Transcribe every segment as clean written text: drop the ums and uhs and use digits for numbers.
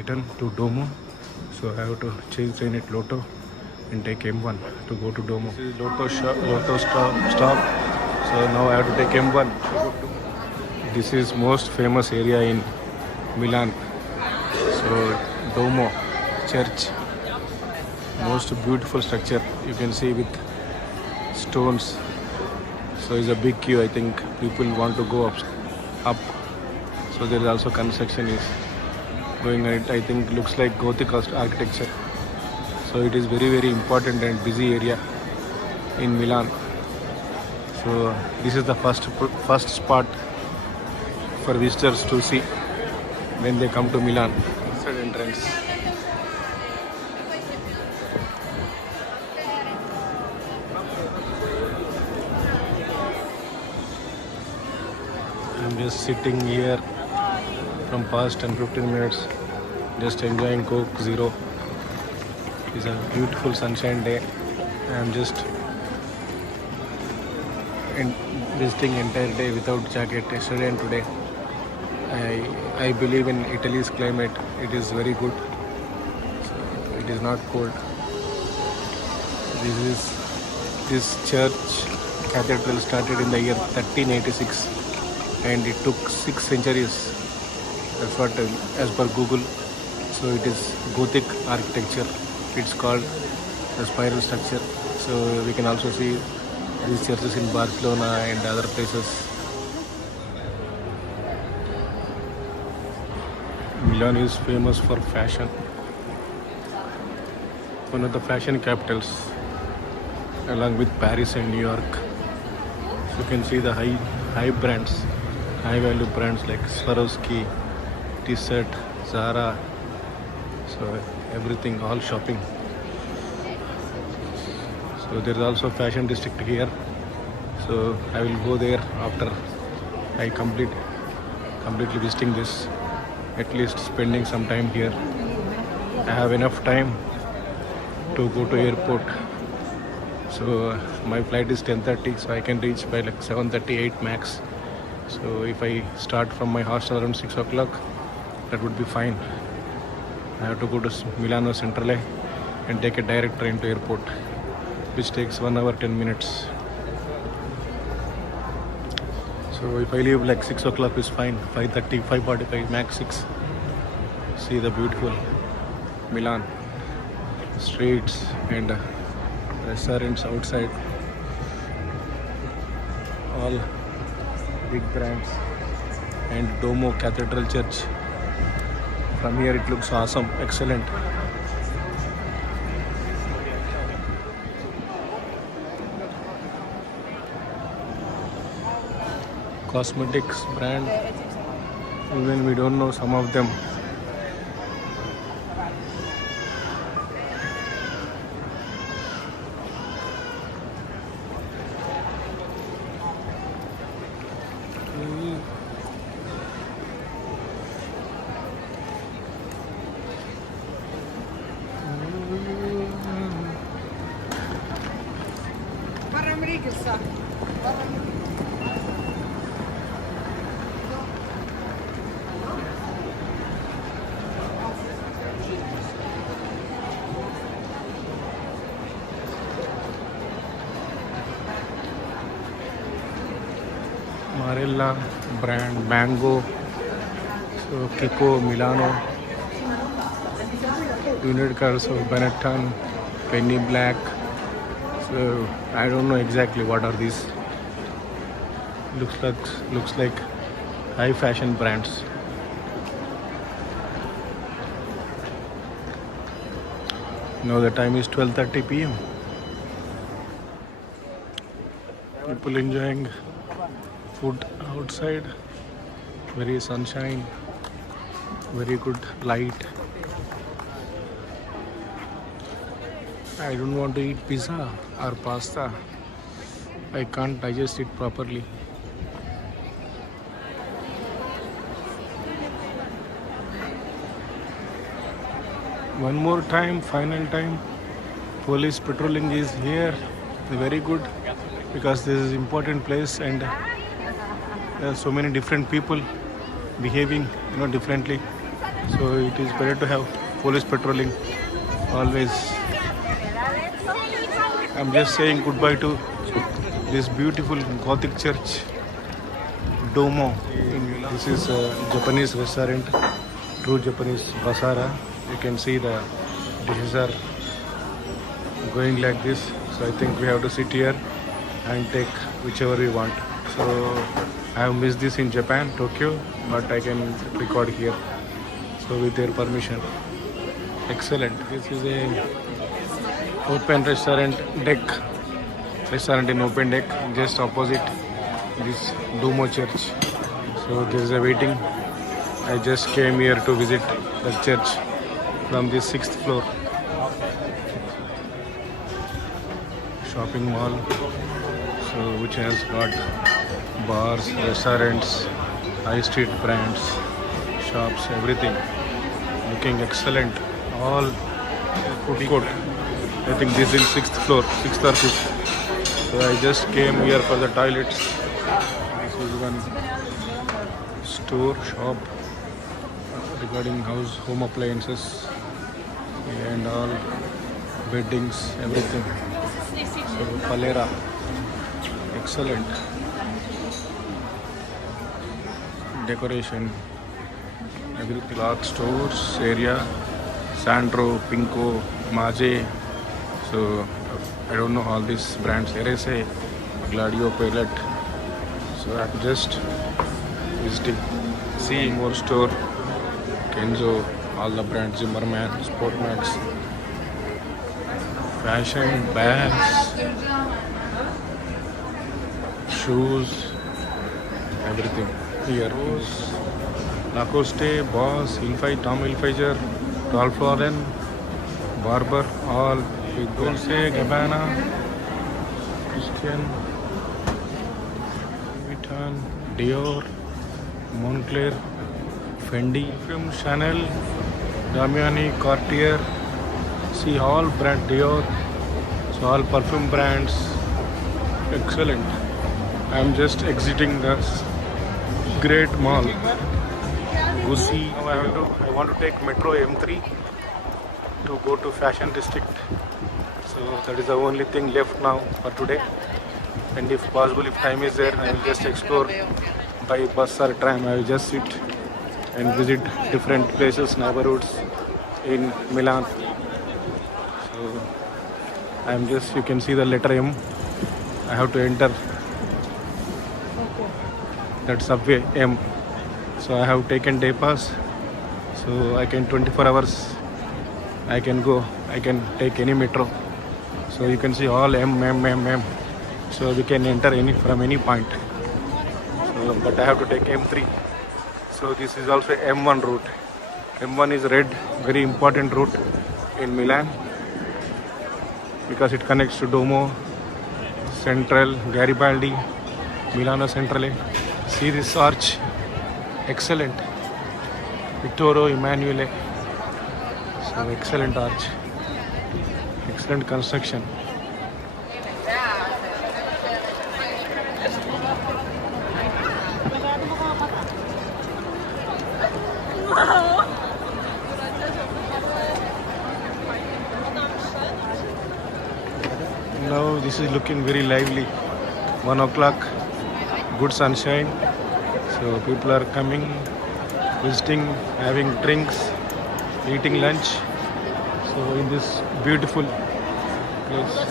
return to Domo. So I have to change train at Lotto and take M1 to go to Domo. This is Lotto stop. So now I have to take M1. This is most famous area in Milan. So Domo church, most beautiful structure you can see with stones. So it's a big queue. I think people want to go up. So there is also construction is going on. It I think looks like Gothic architecture. So it is very important and busy area in Milan. So this is the first spot for visitors to see when they come to Milan. Inside entrance. I'm just sitting here from past 10-15 minutes, just enjoying Coke Zero. It's a beautiful sunshine day. I'm just visiting entire day without jacket yesterday and today. I believe in Italy's climate. It is very good. So it is not cold. This church cathedral started in the year 1386 and it took 6 centuries. That's what as per Google. So it is Gothic architecture. It's called the spiral structure. So we can also see these churches in Barcelona and other places. Milan is famous for fashion. One of the fashion capitals along with Paris and New York. So you can see the high brands, high value brands like Swarovski, T-shirt, Zara. So everything, all shopping. So there is also fashion district here. So I will go there after I completely visiting this. At least spending some time here. I have enough time to go to airport. So my flight is 10:30, so I can reach by like 7:38 max. So if I start from my hostel around 6 o'clock, that would be fine. I have to go to Milano Centrale and take a direct train to airport, which takes 1 hour 10 minutes. So if I leave like 6 o'clock is fine, 5:30, 5:45, max 6. See the beautiful Milan streets and restaurants outside. All big brands and Domo Cathedral Church. From here it looks awesome, excellent. Cosmetics brand, even we don't know some of them. Marella brand, Mango, so Kiko, Milano, Unit Cars, so Benetton, Penny Black. So I don't know exactly what are these. Looks like high fashion brands. Now the time is 12:30 p.m. People enjoying food outside. Very sunshine, very good light. I don't want to eat pizza or pasta. I can't digest it properly. One more time, final time. Police patrolling is here. Very good, because this is important place and there are so many different people behaving differently. So it is better to have police patrolling always. I'm just saying goodbye to this beautiful Gothic church, Domo. This is a Japanese restaurant, true Japanese basara. You can see the dishes are going like this. So I think we have to sit here and take whichever we want. So I have missed this in Japan, Tokyo, but I can record here. So with their permission. Excellent. This is a open restaurant deck. Restaurant in open deck, just opposite this Duomo church. So there is a waiting. I just came here to visit the church from the 6th floor. Shopping mall. So which has got bars, restaurants, high street brands, shops, everything. Looking excellent. All food court. I think this is 6th floor, 6th or 5th. So I just came here for the toilets. This is one store, shop regarding home appliances and all beddings, everything. So Palera, excellent. Decoration, everything. Cloth stores area, Sandro, Pinko, Maje. So I don't know all these brands. RSA, Gladio, Pilot. So I'm just visiting. See more store. Kenzo, all the brands. Zimmerman, Sportmax, fashion, bags, shoes, everything. Here, Lacoste, Boss, Tom Hilfiger, Ralph Lauren, Barber, all. Dolce, Gabbana, Christian, Vuitton, Dior, Moncler, Fendi, Chanel, Damiani, Cartier. See all brand Dior. So all perfume brands. Excellent. I'm just exiting this great mall. Gucci. Now I want to take Metro M3 to go to Fashion District. So that is the only thing left now for today. And if possible, if time is there, I will just explore by bus or tram. I will just sit and visit different places, neighborhoods in Milan. So I'm just, you can see the letter M. I have to enter that subway M. So I have taken day pass. So I can 24 hours I can go. I can take any metro. So you can see all M. So we can enter from any point. So, but I have to take M3. So this is also M1 route. M1 is red, very important route in Milan because it connects to Duomo, Central, Garibaldi, Milano Centrale. See this arch, excellent. Vittorio Emanuele. So excellent arch, excellent construction. Now this is looking very lively. 1 o'clock, good sunshine. So people are coming, visiting, having drinks, eating lunch. So in this beautiful place.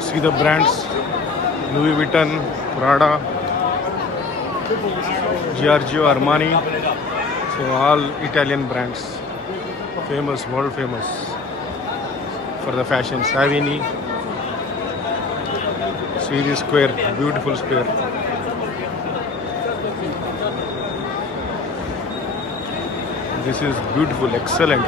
See the brands, Louis Vuitton, Prada, Giorgio Armani. So all Italian brands, famous, world famous for the fashion. Savini, Swedish Square, beautiful square. This is beautiful, excellent.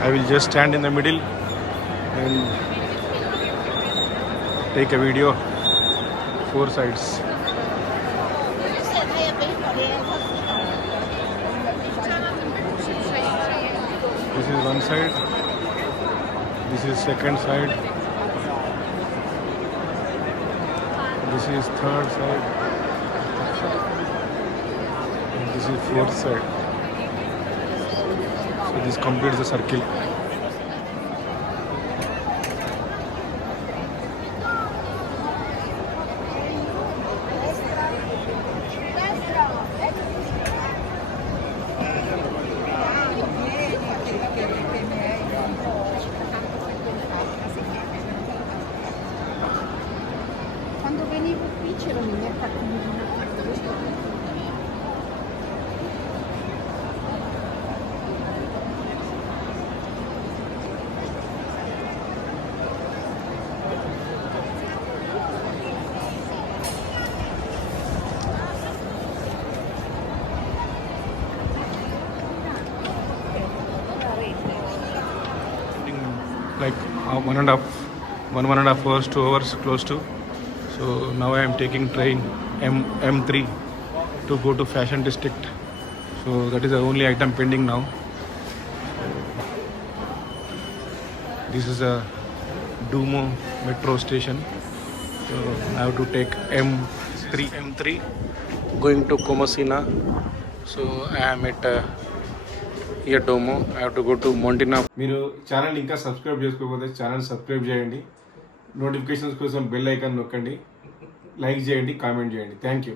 I will just stand in the middle and take a video, 4 sides. This is one side, this is second side, this is third side, and this is fourth side. So this completes the circle. Quando venivo qui c'erano i mercatini di Natale. Like 1.5 hours, 2 hours close to. So now I am taking train M3 to go to Fashion District. So that is the only item pending now. This is a Duomo metro station. So I have to take M3 going to Comasina. So I am at here Duomo. I have to go to Montina. మీరు channel ఇంకా subscribe చేసుకోకపోతే channel subscribe చేయండి, notifications కోసం bell icon నొక్కండి, like చేయండి, comment చేయండి. Thank you.